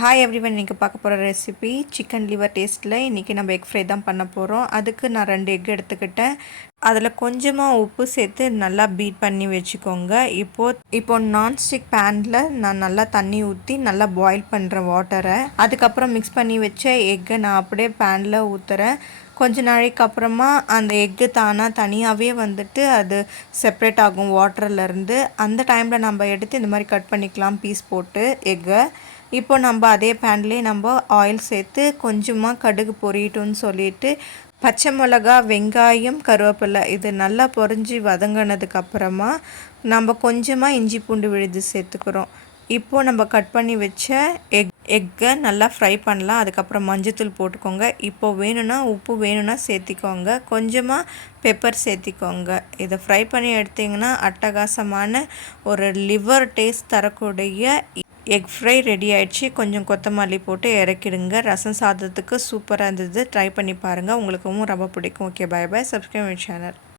Hi everyone, இன்றைக்கி பார்க்க போகிற ரெசிபி சிக்கன் லிவர் டேஸ்ட்டில். இன்றைக்கி நம்ம எக் ஃப்ரை தான் பண்ண போகிறோம். அதுக்கு நான் 2 எக் எடுத்துக்கிட்டேன். அதில் கொஞ்சமாக உப்பு சேர்த்து நல்லா பீட் பண்ணி வச்சுக்கோங்க. இப்போது நான்ஸ்டிக் பேனில் நான் நல்லா தண்ணி ஊற்றி நல்லா பாயில் பண்ணுறேன் வாட்டரை. அதுக்கப்புறம் மிக்ஸ் பண்ணி வச்ச எக்கை நான் அப்படியே பேனில் ஊற்றுறேன். கொஞ்ச நாளைக்கு அப்புறமா அந்த எக்கு தனியாகவே வந்துட்டு அது செப்ரேட் ஆகும் வாட்டர்லேருந்து. அந்த டைமில் நம்ம எடுத்து இந்த மாதிரி கட் பண்ணிக்கலாம் பீஸ் போட்டு எக்கை. இப்போ நம்ம அதே பேன்லேயே நம்ம ஆயில் சேர்த்து கொஞ்சமாக கடுகு பொரியட்டும்னு சொல்லிட்டு பச்சை மிளகா, வெங்காயம், கருவேப்பிலை இது நல்லா பொரிஞ்சு வதங்கினதுக்கப்புறமா நம்ம கொஞ்சமாக இஞ்சி பூண்டு விழுது சேர்த்துக்கிறோம். இப்போது நம்ம கட் பண்ணி வச்ச எக்கை நல்லா ஃப்ரை பண்ணலாம். அதுக்கப்புறம் மஞ்சத்தூள் போட்டுக்கோங்க. இப்போது வேணும்னா உப்பு வேணும்னா சேர்த்திக்கோங்க. கொஞ்சமாக பெப்பர் சேர்த்திக்கோங்க. இதை ஃப்ரை பண்ணி எடுத்திங்கன்னா அட்டகாசமான ஒரு லிவர் டேஸ்ட் தரக்கூடிய எக் ஃப்ரை ரெடி ஆகிடுச்சு. கொஞ்சம் கொத்தமல்லி போட்டு இறக்கிடுங்க. ரசம் சாதத்துக்கு சூப்பராக இருந்தது. ட்ரை பண்ணி பாருங்கள், உங்களுக்கும் ரொம்ப பிடிக்கும். Okay, bye bye. Subscribe my channel.